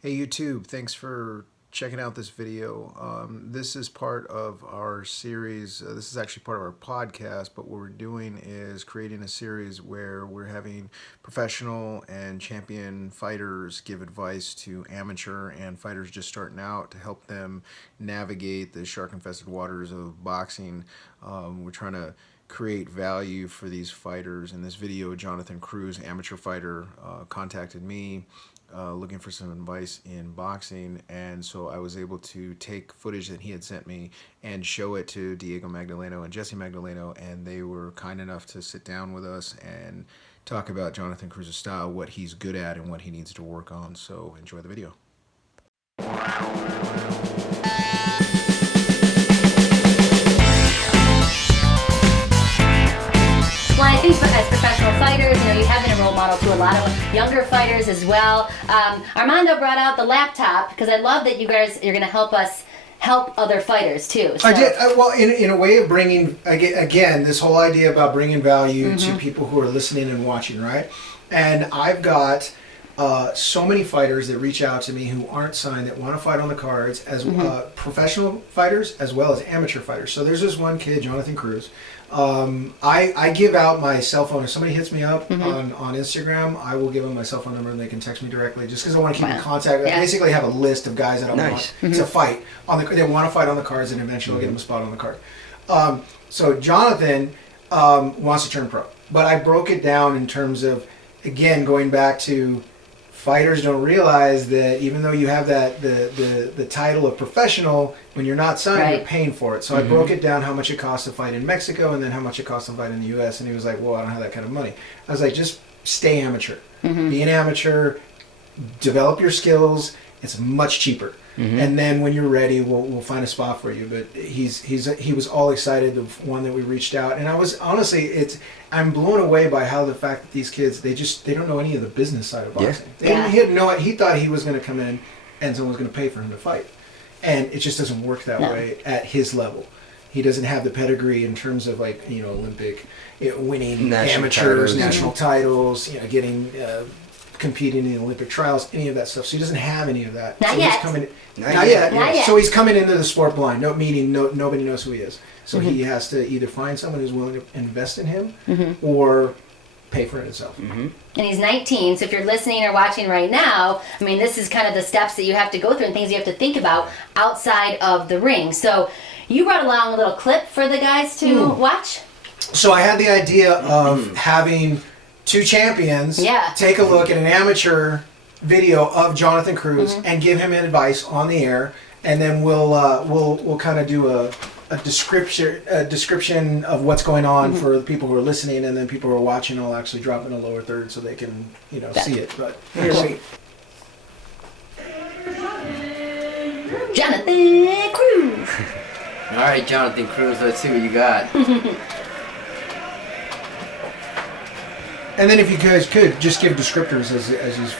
Hey YouTube, thanks for checking out this video. This is part of our series. This is actually part of our podcast, but what we're doing is creating a series where we're having professional and champion fighters give advice to amateur and fighters just starting out to help them navigate the shark-infested waters of boxing. We're trying to create value for these fighters. In this video, Jonathan Cruz, amateur fighter, contacted me looking for some advice in boxing, and so I was able to take footage that he had sent me and show it to Diego Magdaleno and Jesse Magdaleno, and they were kind enough to sit down with us and talk about Jonathan Cruz's style, what he's good at and what he needs to work on. So enjoy the video. Well, I think as professional fighters, you have been a role model to a lot of younger fighters as well. Armando brought out the laptop because I love that you're going to help us help other fighters too. So. I did. Well, in a way of bringing, again, this whole idea about bringing value to people who are listening and watching, right? And I've got so many fighters that reach out to me who aren't signed that want to fight on the cards as professional fighters as well as amateur fighters. So there's this one kid, Jonathan Cruz. I give out my cell phone. If somebody hits me up on Instagram, I will give them my cell phone number and they can text me directly just because I want to keep in contact. I basically have a list of guys that I want to fight. They want to fight on the cards and eventually I'll get them a spot on the card. So Jonathan wants to turn pro. But I broke it down in terms of, again, going back to fighters don't realize that even though you have that the title of professional, when you're not signed, you're paying for it. So I broke it down how much it costs to fight in Mexico and then how much it costs to fight in the U.S. And he was like, well, I don't have that kind of money. I was like, just stay amateur. Be an amateur, develop your skills. It's much cheaper. And then when you're ready, we'll find a spot for you. But he was all excited, the one that we reached out, and I was honestly, I'm blown away by how the fact that these kids they don't know any of the business side of boxing. He thought he was going to come in and someone was going to pay for him to fight, and it just doesn't work that way at his level. He doesn't have the pedigree in terms of Olympic winning amateurs, national titles, getting. Competing in the Olympic trials, any of that stuff. So he doesn't have any of that. Not yet. So he's coming into the sport blind. Nobody knows who he is. So he has to either find someone who's willing to invest in him or pay for it himself. And he's 19, so if you're listening or watching right now, I mean, this is kind of the steps that you have to go through and things you have to think about outside of the ring. So you brought along a little clip for the guys to watch? So I had the idea of having two champions take a look at an amateur video of Jonathan Cruz and give him advice on the air, and then we'll kind of do a description of what's going on for the people who are listening, and then people who are watching will actually drop in a lower third so they can see it. But here's Jonathan Cruz. All right, Jonathan Cruz, let's see what you got. And then if you guys could just give descriptors as he's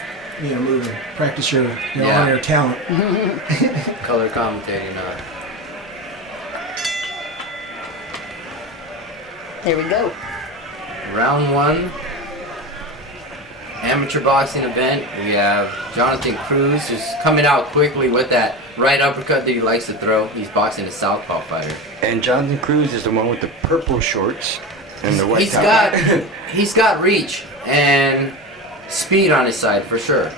moving, practice your on-air talent. Color commentating on. There we go. Round one, amateur boxing event. We have Jonathan Cruz just coming out quickly with that right uppercut that he likes to throw. He's boxing a southpaw fighter. And Jonathan Cruz is the one with the purple shorts. And the white he's got reach and speed on his side for sure.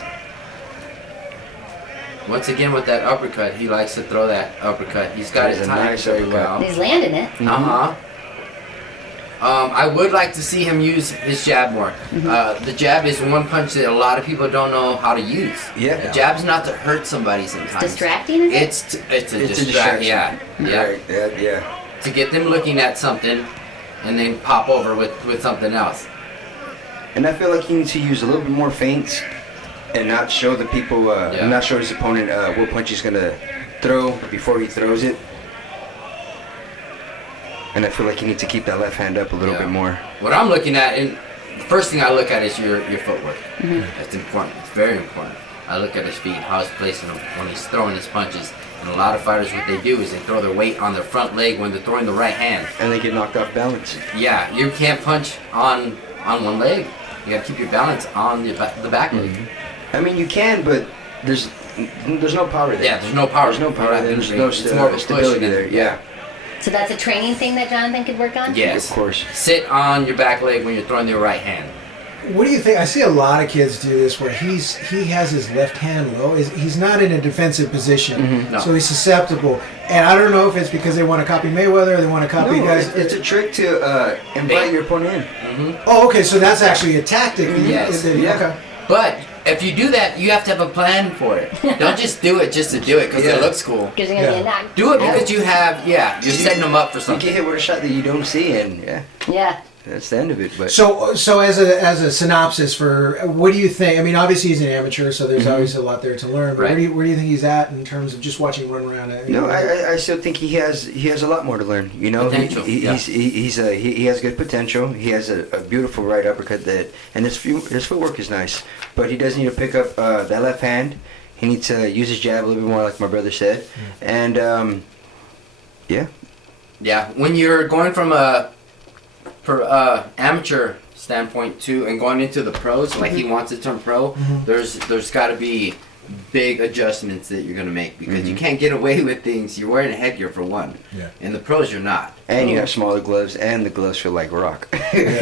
Once again with that uppercut, he likes to throw that uppercut. He's got it timed very well. He's landing it. I would like to see him use his jab more. The jab is one punch that a lot of people don't know how to use. The jab's not to hurt somebody sometimes. It's distracting, is it? It's a distraction. Yeah. To get them looking at something and then pop over with something else. And I feel like he needs to use a little bit more feints and not show the people, not show his opponent what punch he's gonna throw before he throws it. And I feel like you need to keep that left hand up a little bit more. What I'm looking at, and the first thing I look at is your footwork. That's important. It's very important. I look at his feet, how he's placing them when he's throwing his punches. And a lot of fighters, what they do is they throw their weight on their front leg when they're throwing the right hand. And they get knocked off balance. Yeah, you can't punch on one leg. You got to keep your balance on the back leg. I mean, you can, but there's no power there. Yeah, there's no power. There's no power there. There's no It's more of a stability push there. than- Yeah. So that's a training thing that Jonathan could work on? Yes. Of course. Sit on your back leg when you're throwing your right hand. What do you think? I see a lot of kids do this where he has his left hand low. He's not in a defensive position, No. so he's susceptible. And I don't know if it's because they want to copy Mayweather or they want to copy No, guys. it's a trick to invite your opponent in. Oh, okay. So that's actually a tactic. Yes. Yeah. Okay. But if you do that, you have to have a plan for it. Don't just do it just to do it because Yeah. it looks cool. Because you're going to Yeah. get knocked Do it out. because you're setting them up for You something. get hit with a shot that you don't see, and Yeah. that's the end of it. But So as a synopsis for what do you think? I mean, obviously he's an amateur, so there's obviously a lot there to learn. But Right. where do you think he's at in terms of just watching him run around? no, I still think he has a lot more to learn. You know, Potential, yeah. he has good potential. He has a beautiful right uppercut and his footwork is nice, but he does need to pick up that left hand. He needs to use his jab a little bit more, like my brother said, and yeah. Yeah, when you're going from a amateur standpoint to and going into the pros, like he wants to turn pro, there's got to be big adjustments that you're gonna make because you can't get away with things. You're wearing a headgear for one, in the pros you're not. And you have smaller gloves, and the gloves feel like rock.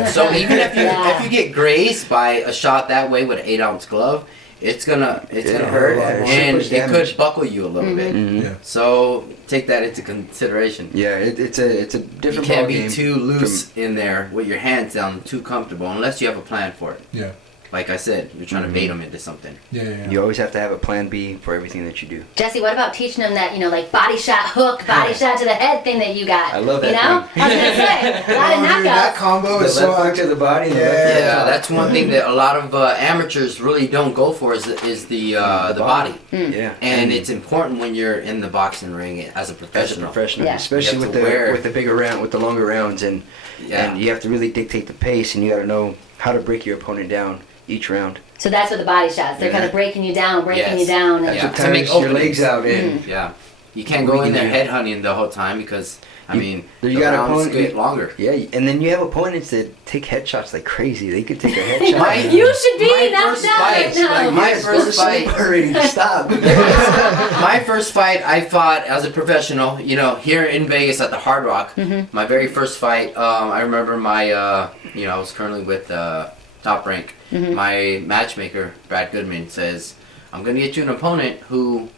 So even if Yeah. you get grazed by a shot that way with an 8-ounce glove, it's gonna hurt, yeah, and it's it damage. could buckle you a little bit. Yeah. So take that into consideration. Yeah, it's a You different can't be ballgame too loose in there with your hands down, too comfortable, unless you have a plan for it. Yeah. Like I said, you're trying to bait them into something. Yeah. You always have to have a plan B for everything that you do. Jesse, what about teaching them that, like body shot hook, body shot to the head thing that you got? I love that You know? thing. I was going to say, a lot of Dude, that knockouts. combo The is so. left hook to the body. And the left Yeah. hook to the Yeah, top. that's one thing that a lot of amateurs really don't go for is the body. Yeah, And it's important when you're in the boxing ring as a as a professional. professional, Yeah. especially You have with to wear- the bigger round, with the longer rounds, and you have to really dictate the pace, and you got to know how to break your opponent down each round. So that's what the body shots. They're Yeah. kind of breaking you down, breaking Yes. you down. That's Yeah. what To make tires your openings. legs out in. Yeah. You can't go in there head hunting the whole time because, You the got rounds opponent- get longer. Yeah, and then you have opponents that take headshots like crazy. They could take a headshot. You should be My knocked first out right fight, now. like, my Yes, go first to sleep fight- already. Stop. My first fight I fought as a professional, here in Vegas at the Hard Rock. My very first fight, I remember my, I was currently with Top Rank. My matchmaker, Brad Goodman, says, I'm going to get you an opponent who,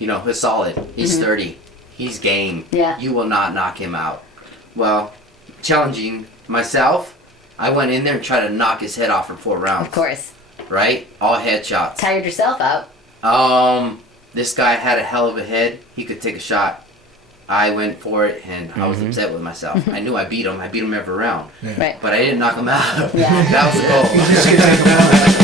is solid. He's 30. He's game. Yeah. You will not knock him out. Well, challenging myself, I went in there and tried to knock his head off for 4 rounds. Of course. Right? All headshots. Tired yourself out. This guy had a hell of a head. He could take a shot. I went for it, and I was upset with myself. I knew I beat him. I beat him every round. Right. But I didn't knock him out. Yeah. That was the goal.